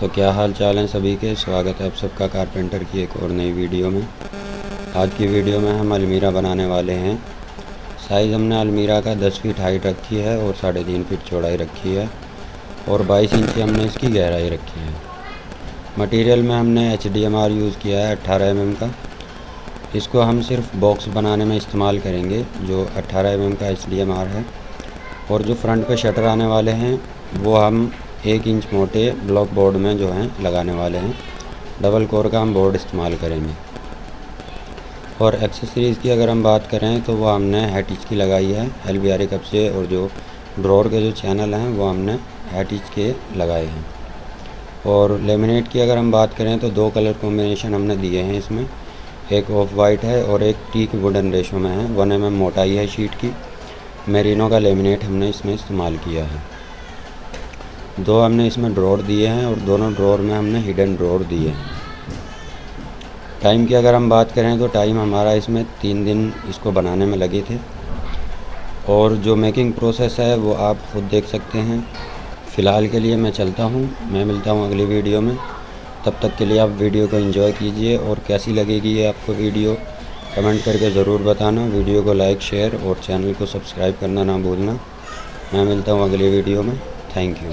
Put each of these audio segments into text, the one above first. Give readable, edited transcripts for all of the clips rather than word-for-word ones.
तो क्या हाल चाल हैं सभी के। स्वागत है आप सबका कारपेंटर की एक और नई वीडियो में। आज की वीडियो में हम अलमीरा बनाने वाले हैं। साइज़ हमने अलमीरा का 10 फीट हाइट रखी है और 3.5 फीट चौड़ाई रखी है और 22 इंच हमने इसकी गहराई रखी है। मटेरियल में हमने HDMR यूज़ किया है 18 mm का। इसको हम सिर्फ बॉक्स बनाने में इस्तेमाल करेंगे, जो 18 mm का HDMR है। और जो फ्रंट पे शटर आने वाले हैं वो हम 1 इंच मोटे ब्लॉक बोर्ड में जो हैं लगाने वाले हैं। डबल कोर का हम बोर्ड इस्तेमाल करेंगे। और एक्सेसरीज़ की अगर हम बात करें तो वो हमने हैटिच की लगाई है LBRA कप से, और जो ड्रॉर के जो चैनल हैं वो हमने हैटिच के लगाए हैं। और लेमिनेट की अगर हम बात करें तो 2 कलर कॉम्बिनेशन हमने दिए हैं इसमें, एक ऑफ वाइट है और एक टीक वुडन रेशो में है। 1 mm मोटाई है शीट की। मेरिनो का लेमिनेट हमने इसमें इस्तेमाल किया है। 2 हमने इसमें ड्रॉर दिए हैं और दोनों ड्रॉर में हमने हिडन ड्रॉर दिए हैं। टाइम की अगर हम बात करें तो टाइम हमारा इसमें 3 दिन इसको बनाने में लगे थे। और जो मेकिंग प्रोसेस है वो आप खुद देख सकते हैं। फ़िलहाल के लिए मैं चलता हूँ, मैं मिलता हूँ अगली वीडियो में। तब तक के लिए आप वीडियो को एंजॉय कीजिए और कैसी लगेगी ये आपको वीडियो कमेंट करके ज़रूर बताना। वीडियो को लाइक, शेयर और चैनल को सब्सक्राइब करना ना भूलना। मैं मिलता हूँ अगली वीडियो में। Thank you.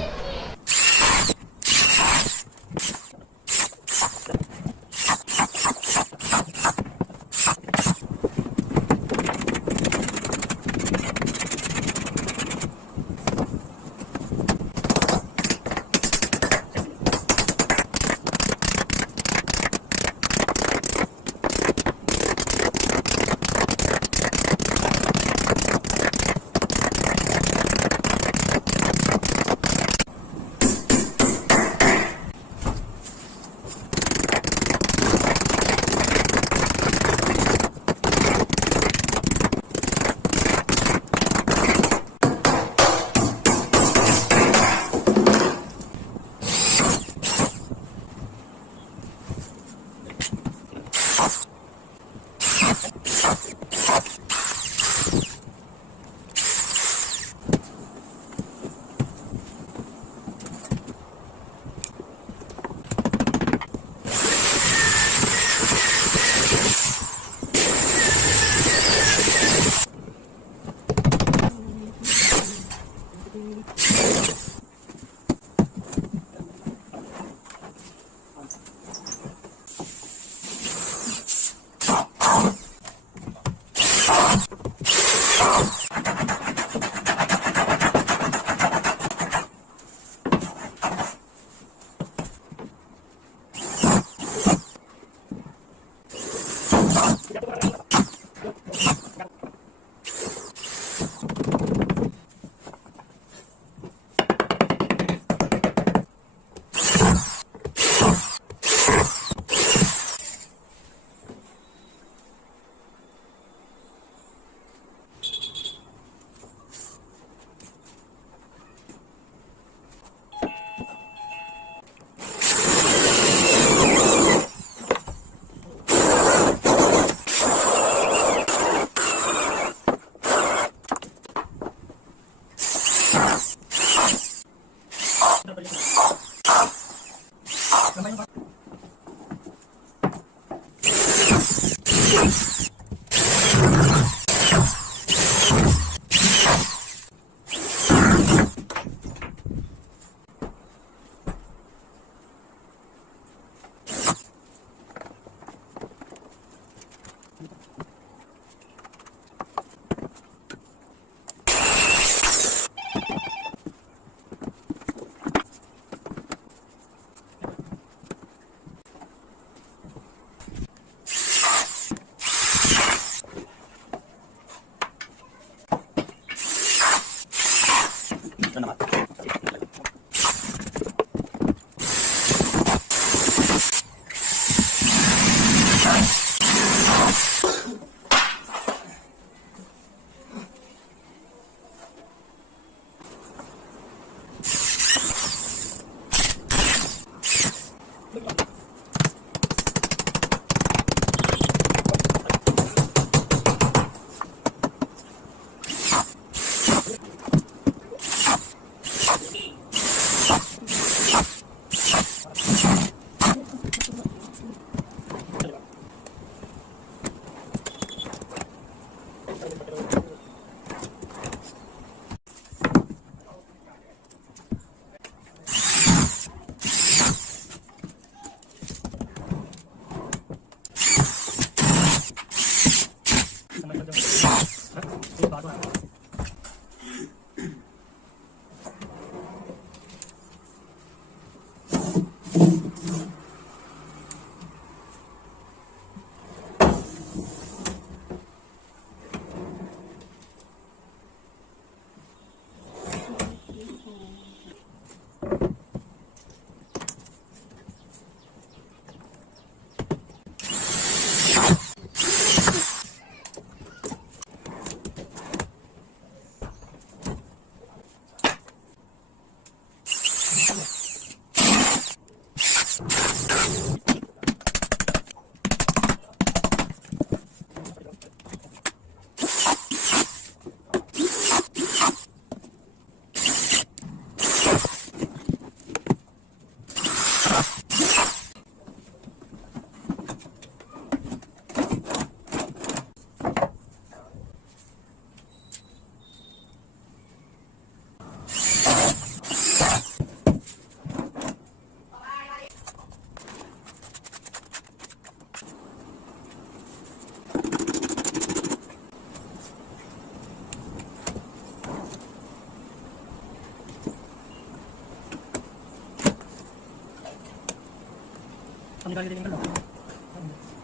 निकाल के देखेंगे।